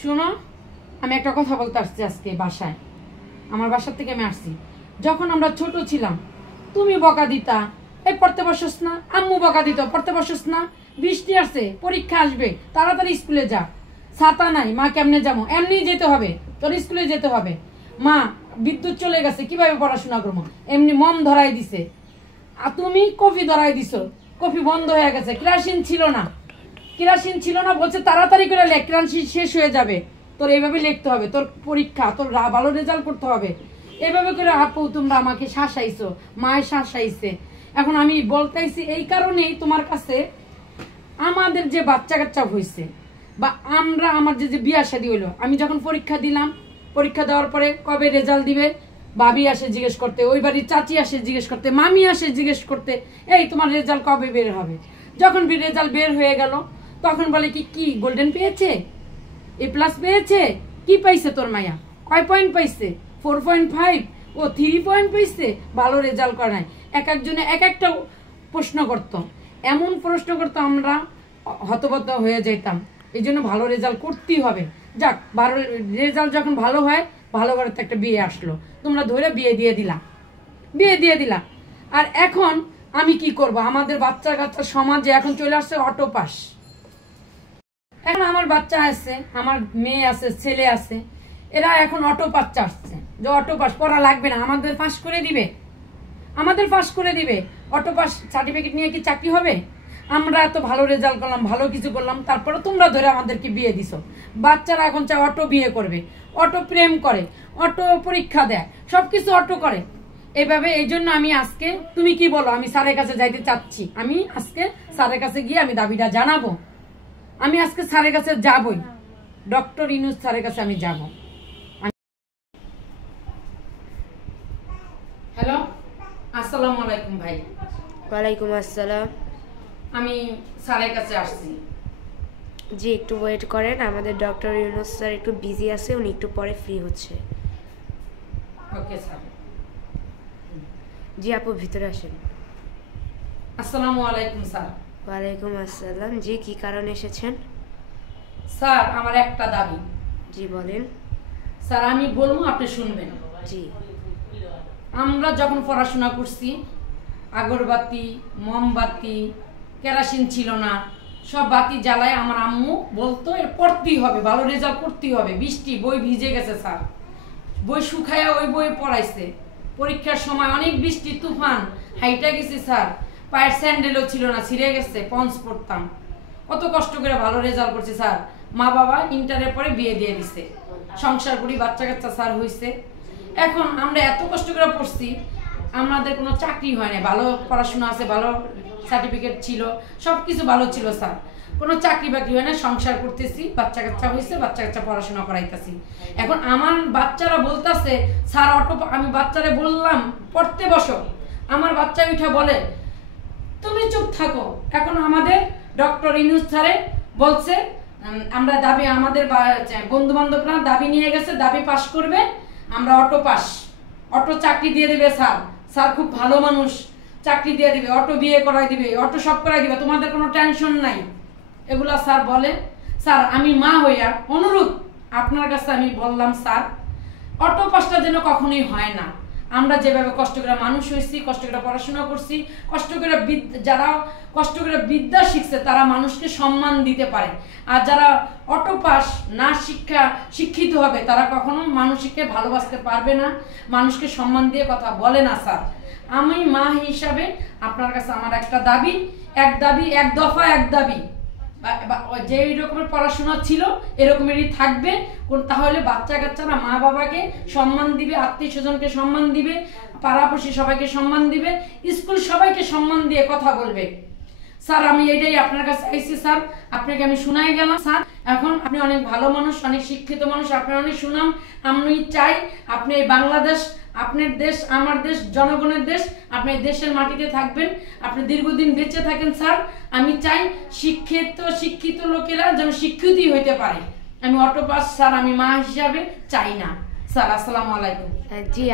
শুনো, আমি একটা কথা বলতে আসছি আজকে বাসায়। আমার বাসার থেকে আমি আসছি। যখন আমরা ছোট ছিলাম তুমি বকা দিতা, এই পড়তে বসস না, আম্মু বকা দিত পড়তে বসস না, বৃষ্টি আসছে, পরীক্ষা আসবে, তাড়াতাড়ি স্কুলে যা, ছাতা নাই, মা কেমনে যাবো, এমনি যেতে হবে, তোর স্কুলে যেতে হবে, মা বিদ্যুৎ চলে গেছে কিভাবে পড়াশোনা করবো, এমনি মম ধরাই দিছে, আর তুমি কফি ধরাই দিছো, কফি বন্ধ হয়ে গেছে, কেরাসিন ছিল না, বলছে তাড়াতাড়ি করে লেখ, কেরাসিন শেষ হয়ে যাবে, তোর এইভাবে লিখতে হবে, তোর পরীক্ষা, তোর ভালো রেজাল্ট করতে হবে। এভাবে করে আপু তোমরা আমাকে শাসাইছো, মায়ের শাসাইছে। এখন আমি বলতেছি এই কারণেই তোমার কাছে, আমাদের যে বাচ্চা কাচ্চা হয়েছে বা আমার যে বিয়া শাদী হইলো, আমি যখন পরীক্ষা দিলাম, পরীক্ষা দেওয়ার পরে কবে রেজাল্ট দিবে, ভাবি আসে জিজ্ঞেস করতে, ওই বাড়ির চাচি আসে জিজ্ঞেস করতে, মামি আসে জিজ্ঞেস করতে, এই তোমার রেজাল্ট কবে বের হবে। যখন রেজাল্ট বের হয়ে গেল তখন বলে কি গোল্ডেন পেয়েছে, A+ পেয়েছে, কি পাইছে তোর মায়া, কয় পয়েন্ট পাইছে, 4.5, ও 3 পয়েন্ট পাইছে, ভালো রেজাল্ট করে নাই। এক একজনে এক একটা প্রশ্ন করত, এমন প্রশ্ন করতো আমরা হতবত হয়ে যেতাম। এই জন্য ভালো রেজাল্ট করতেই হবে। যাক, ভালো রেজাল্ট যখন ভালো হয়, ভালো করে তো একটা বিয়ে আসলো, তোমরা ধরে বিয়ে দিয়ে দিলা। আর এখন আমি কি করব, আমাদের বাচ্চা কাচ্চা সমাজে এখন চলে আসছে অটো পাস। এখন আমার বাচ্চা আছে, আমার মেয়ে আছে, ছেলে আছে, এরা এখন অটো পাস চাচ্ছে, যে অটো পাস পড়া লাগবে না, আমাদের পাস করে দিবে, অটো পাস সার্টিফিকেট নিয়ে কি চাকরি হবে। আমরা এত ভালো রেজাল্ট করলাম, ভালো কিছু করলাম, তারপরে তোমরা ধরে আমাদেরকে বিয়ে দিছো। বাচ্চারা এখন চায় অটো বিয়ে করবে, অটো প্রেম করে, অটো পরীক্ষা দেয়, সবকিছু অটো করে এইভাবে। এই জন্য আমি আজকে, তুমি কি বলো, আমি স্যারের কাছে যাইতে চাচ্ছি, আমি আজকে স্যারের কাছে গিয়ে আমি দাবিটা জানাবো। আমি আজকে স্যারের কাছে যাবই, ডক্টর ইউনূস স্যারের কাছে আমি যাব। হ্যালো, আসসালামু আলাইকুম ভাই। ওয়ালাইকুম আসসালাম। আমি স্যারের কাছে আসছি। জি, একটু ওয়েট করেন, আমাদের ডক্টর ইউনূস স্যার একটু বিজি আছে, উনি একটু পরে ফ্রি হচ্ছে। Okay sir. জি আপু, ভিতরে আসেন। আসসালামু আলাইকুম স্যার। ওয়ালাইকুম আসসালাম। জি, কি কারণে এসেছেন? স্যার, আমার একটা দাবি। জি বলেন। স্যার, আমি বলবো, আপনি শুনবেন। জি। আমরা যখন পড়াশোনা করছি, আগরবাতি, মোমবাতি, কেরাসিন ছিল না, সব বাতি জ্বালায় আমার আম্মু বলতো এর পড়তেই হবে, ভালো রেজাল্ট করতেই হবে। বৃষ্টি, বই ভিজে গেছে স্যার, বই শুকায়া ওই বই পড়াইছে। পরীক্ষার সময় অনেক বৃষ্টি, তুফান, হাইটা গেছি স্যার, পায়ের স্যান্ডেলও ছিল না, ছিঁড়ে গেছে, পন্স পড়তাম, কত কষ্ট করে ভালো রেজাল্ট করছে স্যার। মা বাবা ইন্টারের পরে বিয়ে দিয়ে দিছে, সংসার করি, বাচ্চা কাচ্চা স্যার হয়েছে। এখন আমরা এত কষ্ট করে পড়ছি, আমাদের কোনো চাকরি হয় না, ভালো পড়াশোনা আছে, ভালো সার্টিফিকেট ছিল, সবকিছু ভালো ছিল স্যার, কোনো চাকরি বাকরি হয় না, সংসার করতেছি, বাচ্চা কাচ্চা হয়েছে, বাচ্চা কাচ্চা পড়াশোনা করাইতেছি। এখন আমার বাচ্চারা বলতেছে স্যার অটো, আমি বাচ্চারা বললাম পড়তে বসো, আমার বাচ্চা উঠা বলে তুমি চুপ থাকো। এখন আমাদের ডক্টর ইউনূস স্যারে বলছে, আমরা দাবি, আমাদের বন্ধু বান্ধবরা দাবি নিয়ে গেছে, দাবি পাস করবে, আমরা অটো পাস, অটো চাকরি দিয়ে দিবে স্যার। স্যার খুব ভালো মানুষ, চাকরি দিয়ে দিবে, অটো বিয়ে করাই দিবে, অটো সব করাই দিবে, তোমাদের কোনো টেনশন নাই, এগুলা স্যার বলে। স্যার, আমি মা হইয়া অনুরোধ আপনার কাছে আমি বললাম, স্যার অটো পাসটা যেন কখনোই হয় না। আমরা যেভাবে কষ্ট করে মানুষ হয়েছি, কষ্ট করে পড়াশোনা করছি, কষ্ট করে যারা কষ্ট করে বিদ্যা শিখছে তারা মানুষকে সম্মান দিতে পারে, আর যারা অটো পাস না শিক্ষিত হবে তারা কখনো মানুষকে ভালোবাসতে পারবে না, মানুষকে সম্মান দিয়ে কথা বলে না। স্যার, আমি মা হিসাবে আপনার কাছে আমার একটা দাবি, এক দফা এক দাবি, যে রকমের পড়াশোনা ছিল এরকমেরই থাকবে, তাহলে বাচ্চা কাচ্চারা মা বাবাকে সম্মান দিবে, আত্মীয় স্বজনকে সম্মান দিবে, পাড়াপড়শি সবাইকে সম্মান দিবে, স্কুল সবাইকে সম্মান দিয়ে কথা বলবে। স্যার, আমি এটাই আপনার কাছে আইছি স্যার, আপনাকে আমি শুনাই গেলাম স্যার। এখন আপনি অনেক ভালো মানুষ, অনেক শিক্ষিত মানুষ, আপনার অনেক সুনাম, আমি চাই আপনি এই বাংলাদেশ, আপনার দেশ, আমার দেশ, জনগণের দেশ, আপনি দেশের মাটিতে থাকবেন, আপনি দীর্ঘদিন বেঁচে থাকেন স্যার। আমি চাই শিক্ষিত লোকেরা যেন শিক্ষিতই হইতে পারে। আমি অটো পাস স্যার, আমি মা হিসাবে চাই না স্যার। আসসালামু আলাইকুম। জি।